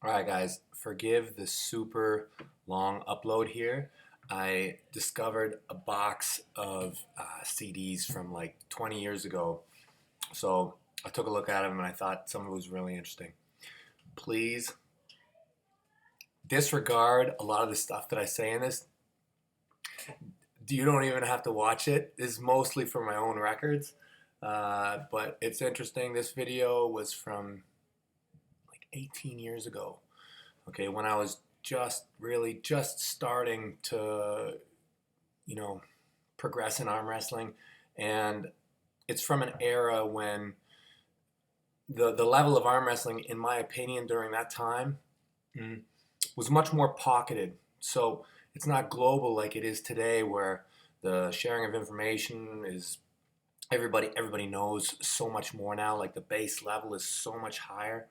All right, guys, forgive the super long upload here. I discovered a box of CDs from like 20 years ago. So I took a look at them and I thought some of it was really interesting. Please disregard a lot of the stuff that I say in this. You don't even have to watch it. This is mostly for my own records. But it's interesting. This video was from like 18 years ago. Okay, when I was just starting to, progress in arm wrestling, and it's from an era when the level of arm wrestling, in my opinion, during that time was much more pocketed. So it's not global like it is today, where the sharing of information is everybody knows so much more now. Like the base level is so much higher.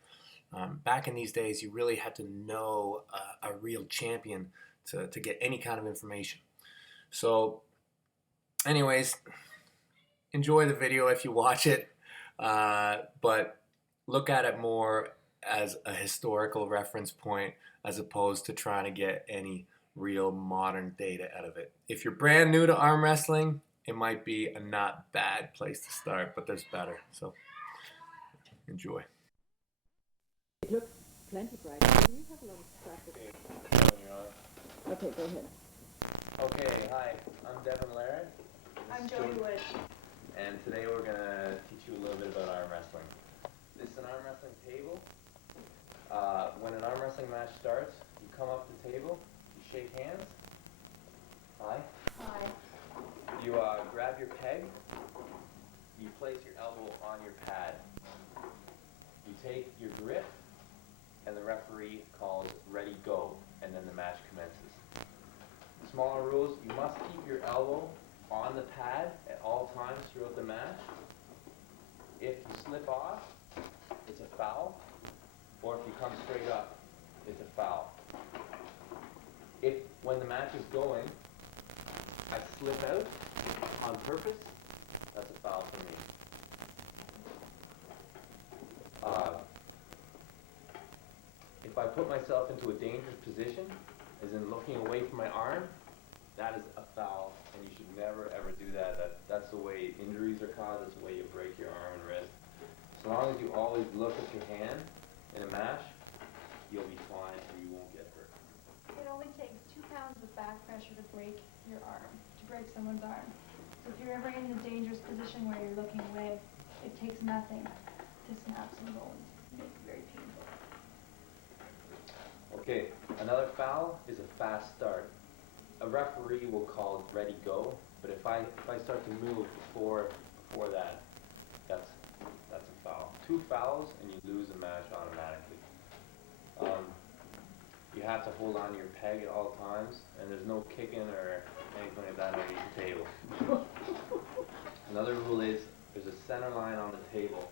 Back in these days, you really had to know a real champion to get any kind of information. So, anyways, enjoy the video if you watch it, but look at it more as a historical reference point as opposed to trying to get any real modern data out of it. If you're brand new to arm wrestling, it might be a not bad place to start, but there's better. So, enjoy. It looks plenty bright. Do you have a lot of traffic? Okay, go ahead. Okay, hi, I'm Devon Larratt. I'm Jodi WOOD. And today we're going to teach you a little bit about arm wrestling. This is an arm wrestling table. When an arm wrestling match starts, you come up to the table, you shake hands. Hi. Hi. You grab your peg, you place your elbow on your pad. You take your grip, and the referee calls ready, go, and then the match commences. Smaller rules: you must keep your elbow on the pad at all times throughout the match. If you slip off, it's a foul, or if you come straight up, it's a foul. If, when the match is going, I slip out on purpose, that's a foul for me. If I put myself into a dangerous position, as in looking away from my arm, that is a foul, and you should never ever do that. That's the way injuries are caused, that's the way you break your arm and wrist. So long as you always look at your hand in a match, you'll be fine and you won't get hurt. It only takes 2 pounds of back pressure to break your arm, to break someone's arm. So if you're ever in a dangerous position where you're looking away, it takes nothing to snap some bones, make it very painful. Okay, another foul is a fast start. A referee will call ready, go, but if I start to move before that, that's a foul. 2 fouls and you lose the match automatically. You have to hold on to your peg at all times, and there's no kicking or anything like that underneath the table. Another rule is there's a center line on the table.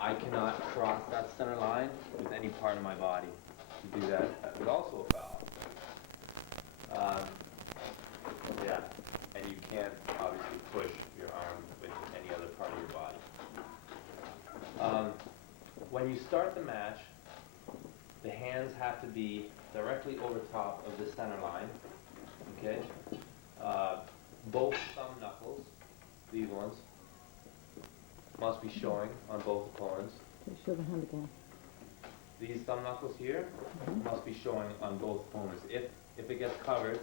I cannot cross that center line with any part of my body. To do that is also a foul. Yeah, and you can't obviously push your arm with any other part of your body. When you start the match, the hands have to be directly over top of the center line. Okay? Both thumb knuckles, these ones, must be showing on both opponents. Okay, show the hand again. These thumb knuckles here must be showing on both opponents. If it gets covered,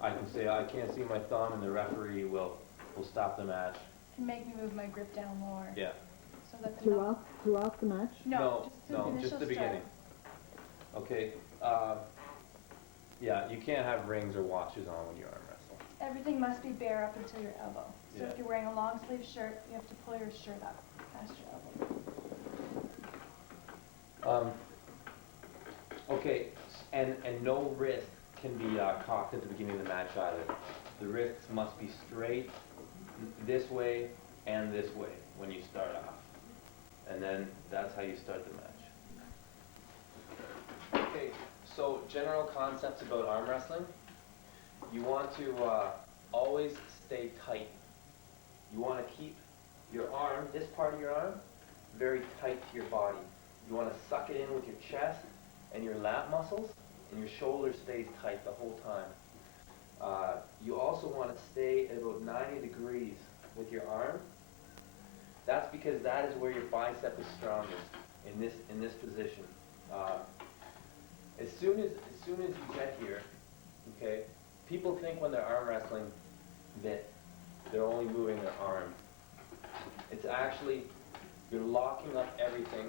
I can say I can't see my thumb, and the referee will stop the match. And make me move my grip down lower. Yeah. So that Throughout the match? No, just the start. beginning. Okay. Yeah, you can't have rings or watches on when you arm wrestle. Everything must be bare up until your elbow. So Yeah. if you're wearing a long sleeve shirt, you have to pull your shirt up past your elbow. Okay, and no wrist can be cocked at the beginning of the match either. The wrists must be straight this way and this way when you start off. And then that's how you start the match. Okay, so general concepts about arm wrestling. You want to always stay tight. You want to keep your arm, this part of your arm, very tight to your body. You want to suck it in with your chest and your lat muscles, and your shoulder stays tight the whole time. You also want to stay at about 90 degrees with your arm. That's because that is where your bicep is strongest in this position. As soon as you get here, okay, people think when they're arm wrestling that they're only moving their arm. It's actually, you're locking up everything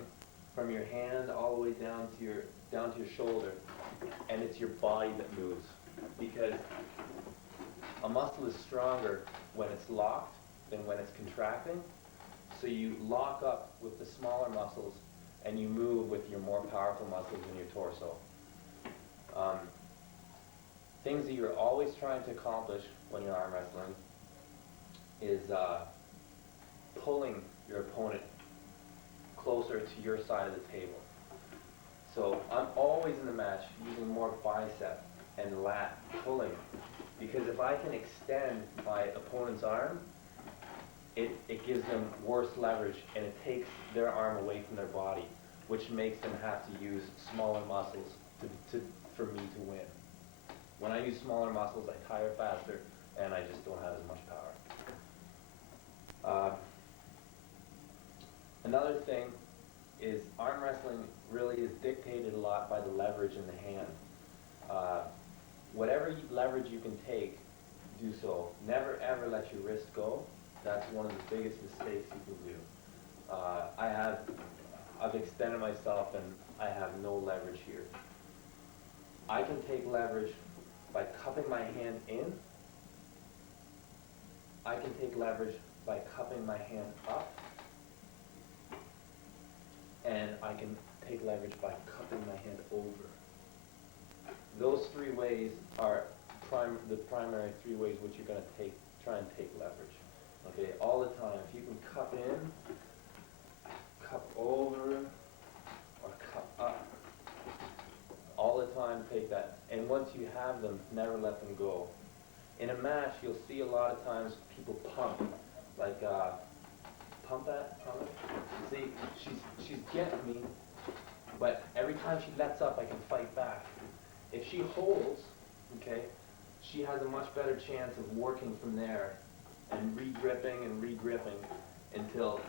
from your hand all the way down to your shoulder, and it's your body that moves, because a muscle is stronger when it's locked than when it's contracting. So you lock up with the smaller muscles and you move with your more powerful muscles in your torso. Things that you're always trying to accomplish when you're arm wrestling is pulling your opponent closer to your side of the table. So I'm always in the match using more bicep and lat pulling, because if I can extend my opponent's arm, it gives them worse leverage, and it takes their arm away from their body, which makes them have to use smaller muscles for me to win. When I use smaller muscles, I tire faster, and I just don't have as much power. Another thing is arm wrestling really is dictated a lot by the leverage in the hand. Whatever leverage you can take, do so. Never ever let your wrist go. That's one of the biggest mistakes you can do. I've extended myself and I have no leverage here. I can take leverage by cupping my hand in. I can take leverage by cupping my hand up. And I can take leverage by cupping my hand over. Those three ways are the primary three ways which you're going to try and take leverage. Okay, all the time. If you can cup in, cup over, or cup up, all the time take that. And once you have them, never let them go. In a match, you'll see a lot of times people pump, like pump that, pump it. See, she's getting me, but every time she lets up, I can fight back. If she holds, okay, she has a much better chance of working from there and re-gripping until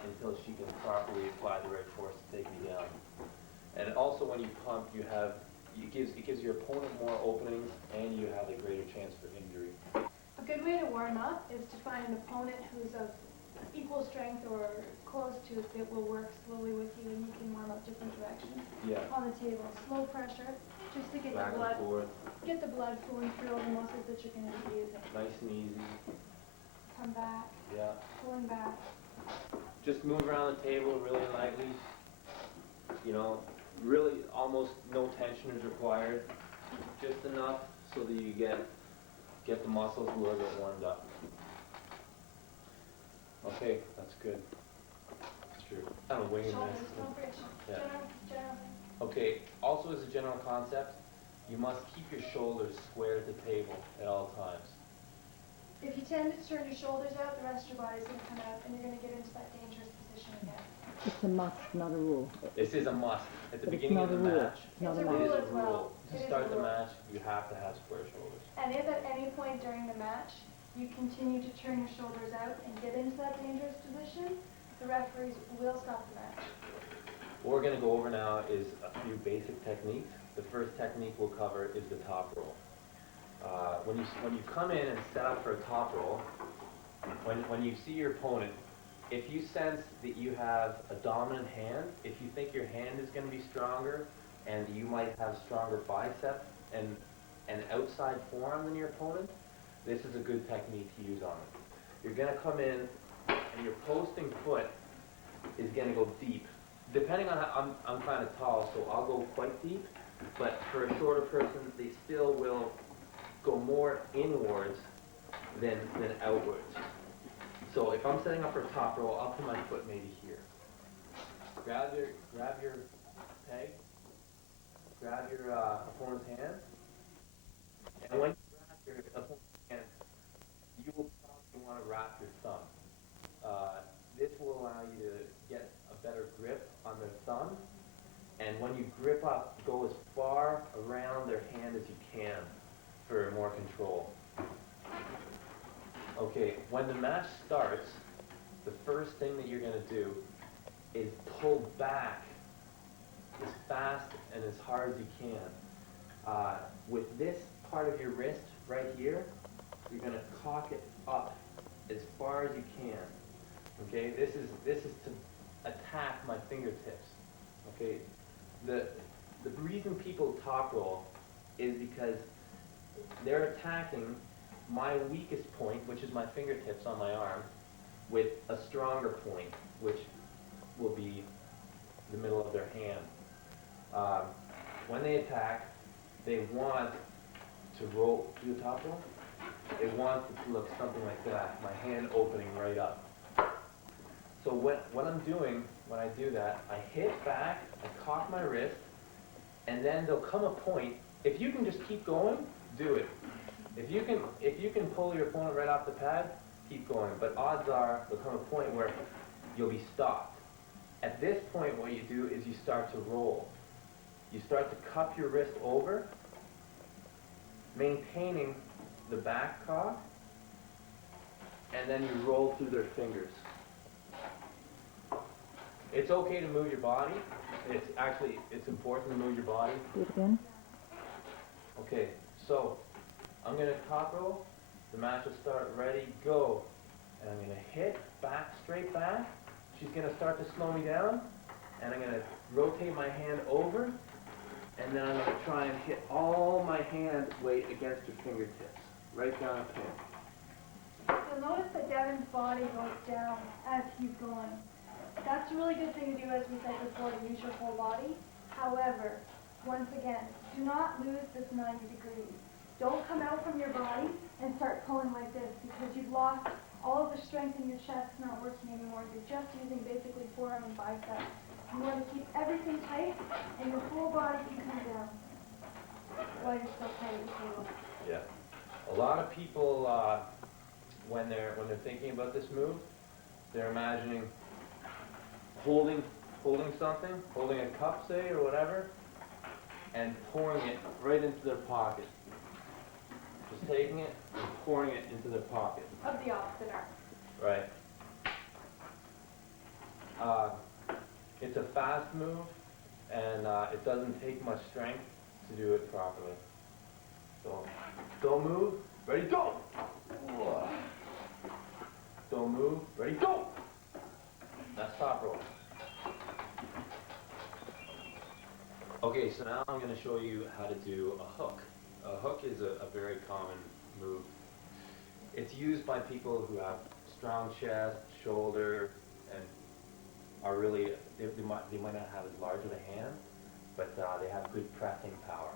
she can properly apply the right force to take me down. And also when you pump, it gives your opponent more openings, and you have a greater chance for injury. A good way to warm up is to find an opponent who's of equal strength or close to it that will work slowly with you, and you can warm up different directions. Yeah. On the table, slow pressure, just to get Back the blood, and forth. get the blood flowing through all the muscles that you're going to be using. Nice and easy. Come back, Yeah. pulling back. Just move around the table really lightly. You know, really almost no tension is required. Just enough so that you get the muscles a little bit warmed up. Okay, that's good. That's true. I'm winging Shoulders, this. don't break. Yeah. General thing. Okay, also as a general concept, you must keep your shoulders square at the table at all times. If you tend to turn your shoulders out, the rest of your body's going to come out, and you're going to get into that dangerous position again. It's a must, not a rule. This is a must. At the But it's beginning not of a the rule. match, It's not It's a a it rule is a as well. rule. To It is start a the rule. match, you have to have square shoulders. And if at any point during the match you continue to turn your shoulders out and get into that dangerous position, the referees will stop the match. What we're going to go over now is a few basic techniques. The first technique we'll cover is the top roll. When you come in and set up for a top roll, when you see your opponent, if you sense that you have a dominant hand, if you think your hand is going to be stronger and you might have stronger bicep and an outside forearm than your opponent, this is a good technique to use on it. You're going to come in and your posting foot is going to go deep. Depending on how, I'm kind of tall, so I'll go quite deep, but for a shorter person, they still will go more inwards than outwards. So if I'm setting up for a top roll, I'll put my foot maybe here. Grab your peg, grab your opponent's hand, and when you grab your opponent's hand, you will probably want to wrap your thumb. This will allow you to get a better grip on their thumb, And when you grip up, go as far around their hand as you can for more control. Okay, when the match starts, the first thing that you're going to do is pull back as fast and as hard as you can. With this part of your wrist right here, you're going to cock it up as far as you can. Okay, this is to attack my fingertips. Okay, the reason people top roll is because they're attacking my weakest point, which is my fingertips on my arm, with a stronger point, which will be the middle of their hand. When they attack, they want to roll, do a top roll? They want it to look something like that, my hand opening right up. So what I'm doing when I do that, I hit back, I cock my wrist, and then there'll come a point, if you can just keep going, do it. If you can pull your opponent right off the pad, keep going. But odds are there'll come a point where you'll be stopped. At this point, what you do is you start to roll. You start to cup your wrist over, maintaining the back cock, and then you roll through their fingers. It's okay to move your body. It's important to move your body. Do it again. Okay, so I'm going to cock roll. The match will start. Ready, go. And I'm going to hit back, straight back. She's going to start to slow me down. And I'm going to rotate my hand over. And then I'm going to try and hit all my hand weight against her fingertips. Right down a pin. You'll notice that Devon's body goes down as he's going. That's a really good thing to do, as we said before, to use your whole body. However, once again, do not lose this 90 degrees. Don't come out from your body and start pulling like this, because you've lost all of the strength in your chest, not working anymore. You're just using basically forearm and bicep. You want to keep everything tight, and your whole body can come down while you're still tight at the table. Yeah. A lot of people, when they're thinking about this move, they're imagining holding something, holding a cup, say, or whatever, and pouring it right into their pocket. Just taking it and pouring it into their pocket. Of the opposite arm. Right. It's a fast move, and it doesn't take much strength to do it properly. So, don't move. Ready, go! Don't move. Ready, go! That's top roll. Okay, so now I'm going to show you how to do a hook. A hook is a very common move. It's used by people who have strong chest, shoulder, and are really, they might not have as large of a hand, but they have good pressing power.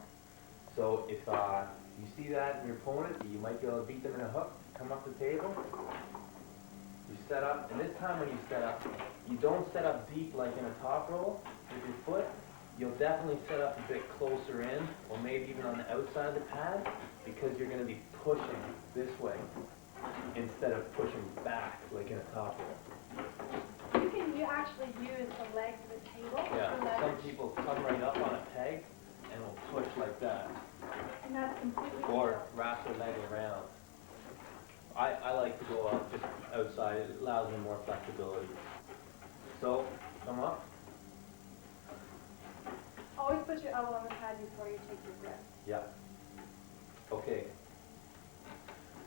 So if you see that in your opponent, you might be able to beat them in a hook, come up the table, you set up, and this time when you set up, you don't set up deep like in a top roll with your foot. You'll definitely set up a bit closer in, or maybe even on the outside of the pad, because you're going to be pushing this way instead of pushing back like in a top roll. You actually use the legs of the table Yeah, for some leverage, people come right up on a peg and will push like that, and that's completely or wrap their leg around. I like to go up just outside. It allows me more flexibility. So, come up. Always put your elbow on the pad before you take your grip. Yeah. Okay.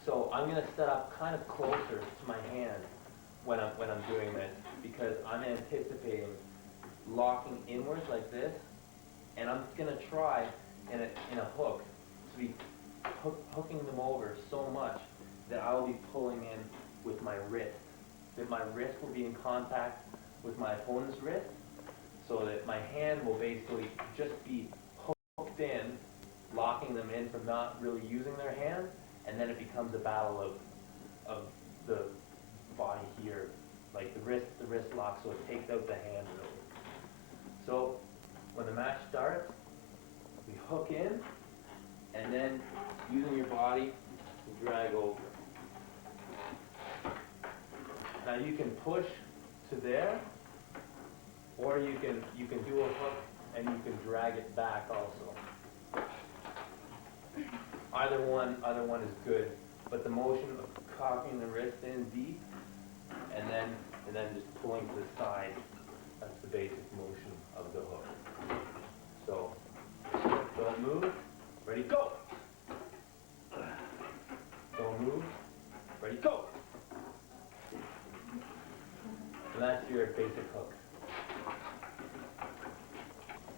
So I'm going to set up kind of closer to my hand when I'm doing this, because I'm anticipating locking inwards like this, and I'm going to try in a hook to be hooking them over so much that I will be pulling in with my wrist. That my wrist will be in contact with my opponent's wrist, so that my hand will basically just be hooked in, locking them in from not really using their hand, and then it becomes a battle of the body here, like the wrist lock, so it takes out the hand really. So when the match starts, we hook in, and then using your body to drag over. Now you can push to there, or you can do a hook and you can drag it back also. Either one is good, but the motion of cocking the wrist in deep, and then just pulling to the side, that's the basic motion of the hook. So, don't move, ready, go! Don't move, ready, go! And that's your basic hook.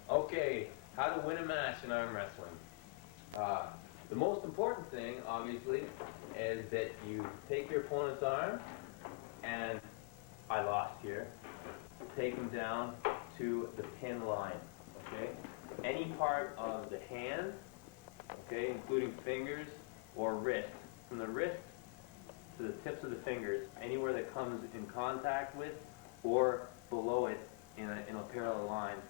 Okay, how to win a match in arm wrestling. The most important thing, obviously, is that you take your opponent's arm, and I lost here, take him down to the pin line, okay? Any part of the hand, okay, including fingers or wrist, from the wrist to the tips of the fingers, anywhere that comes in contact with or below it in a parallel line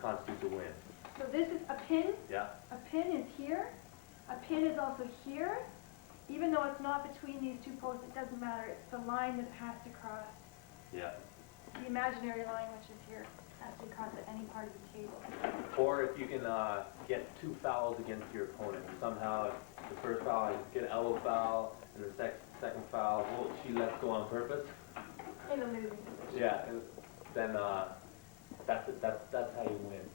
constitutes a win. So this is a pin. Yeah. A pin is here. A pin is also here. Even though it's not between these two posts, it doesn't matter. It's the line that has to cross. Yeah. The imaginary line, which is here, has to cross at any part of the table. Or if you can get 2 fouls against your opponent. Somehow, the first foul, you get an elbow foul, and the second foul, well, she lets go on purpose. In a losing position. Yeah, then that's how you win.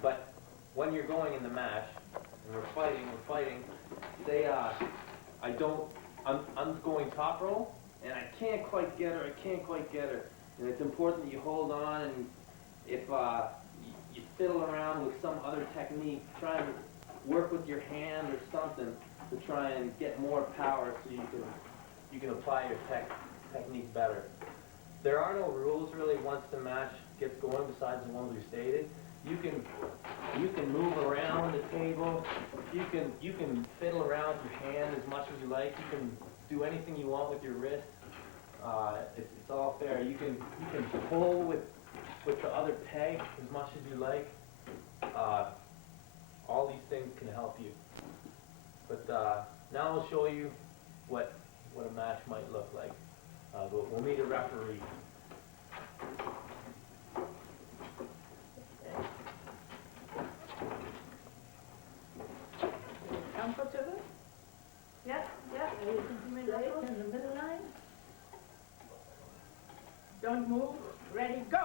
But when you're going in the match, and we're fighting, say I'm going top row, and I can't quite get her, and it's important that you hold on, and if you fiddle around with some other technique, try and work with your hand or something to try and get more power so you can apply your technique better. There are no rules really once the match gets going besides the ones we stated. You can move around the table. You can fiddle around your hand as much as you like. You can do anything you want with your wrist. It's all fair. You can pull with the other peg as much as you like. All these things can help you. But now I'll show you what a match might look like. But we'll need a referee. Comfortable? Yep. Straight in the middle line. Don't move. Ready, go!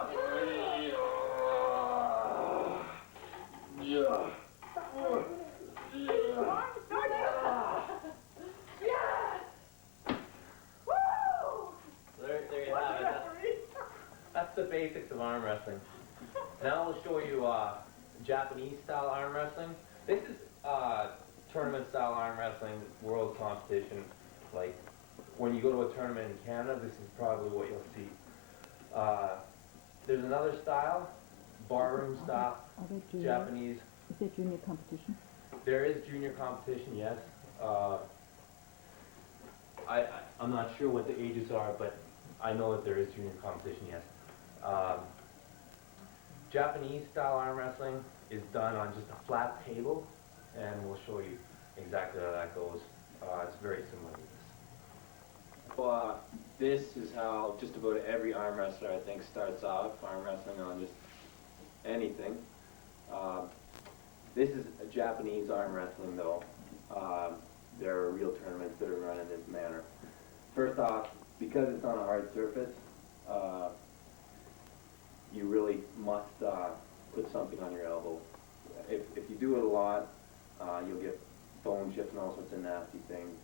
There you have it. That's the basics of arm wrestling. Now we'll show you Japanese style arm wrestling. This is tournament style arm wrestling world competition. Like when you go to a tournament in Canada, this is probably what you'll see. There's another style, barroom style, Japanese. Is there junior competition? There is junior competition, yes. I'm not sure what the ages are, but I know that there is junior competition, yes. Japanese style arm wrestling is done on just a flat table, and we'll show you exactly how that goes. It's very similar to this. Well, this is how just about every arm wrestler, I think, starts off, arm wrestling on just anything. This is a Japanese arm wrestling, though. There are real tournaments that are run in this manner. First off, because it's on a hard surface, you really must put something on your elbow. If you do it a lot, you'll get bone chips and all sorts of nasty things.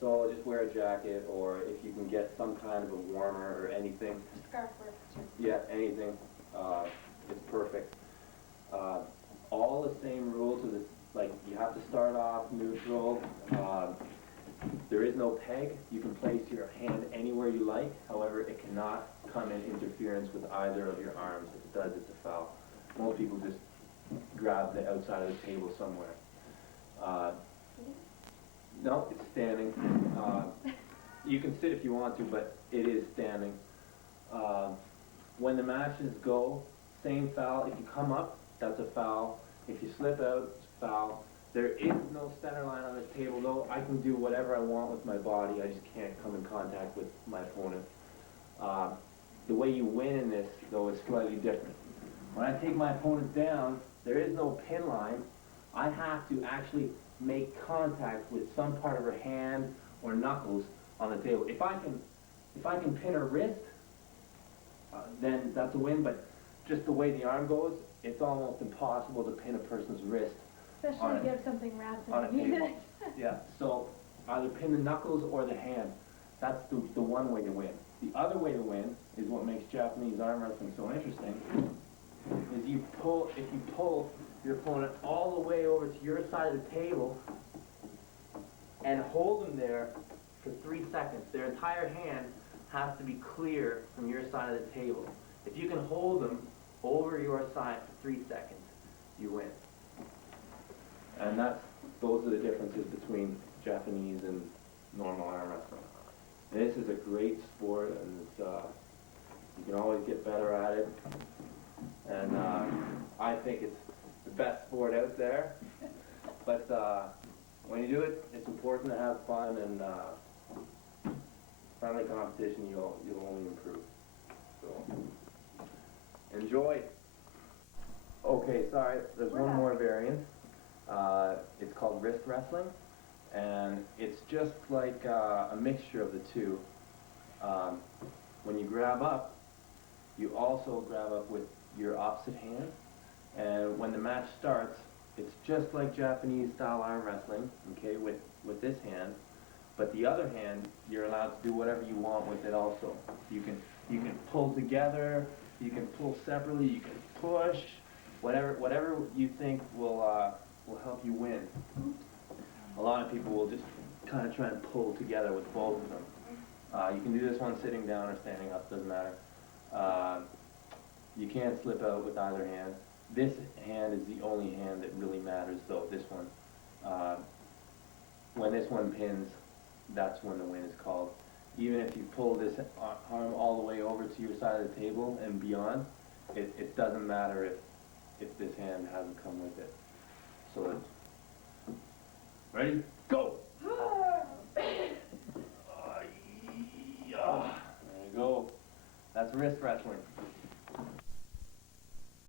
So just wear a jacket, or if you can get some kind of a warmer or anything. Scarf work too. Yeah, anything. It's perfect. All the same rules of this, like you have to start off neutral. There is no peg. You can place your hand anywhere you like. However, it cannot come in interference with either of your arms. If it does, it's a foul. Most people just grab the outside of the table somewhere. No, it's standing. You can sit if you want to, but it is standing. When the matches go, same foul. If you come up, that's a foul. If you slip out, it's a foul. There is no center line on this table, though. I can do whatever I want with my body. I just can't come in contact with my opponent. The way you win in this, though, is slightly different. When I take my opponent down, there is no pin line. I have to actually make contact with some part of her hand or knuckles on the table. If I can pin her wrist, then that's a win, but just the way the arm goes, it's almost impossible to pin a person's wrist. Especially if you have something wrapped on a underneath table. it. Yeah, so either pin the knuckles or the hand. That's the one way to win. The other way to win is what makes Japanese arm wrestling so interesting, is if you pull your opponent all the way over to your side of the table and hold them there for 3 seconds. Their entire hand has to be clear from your side of the table. If you can hold them over your side for 3 seconds, you win. And those are the differences between Japanese and normal arm wrestling. This is a great sport, and it's, you can always get better at it. And I think it's the best sport out there. But when you do it, it's important to have fun, and friendly competition, you'll only improve. So enjoy. Okay, sorry, there's one more variant. It's called wrist wrestling, and it's just like a mixture of the two. When you grab up, you also grab up with your opposite hand, and when the match starts, it's just like Japanese style arm wrestling, okay, with this hand, but the other hand, you're allowed to do whatever you want with it also. You can pull together, you can pull separately, you can push, whatever you think will help you win. A lot of people will just kind of try and pull together with both of them. You can do this one sitting down or standing up, doesn't matter. You can't slip out with either hand. This hand is the only hand that really matters though, this one. When this one pins, that's when the win is called. Even if you pull this arm all the way over to your side of the table and beyond, it doesn't matter if this hand hasn't come with it. So it's ready? Go! There you go. That's wrist wrestling.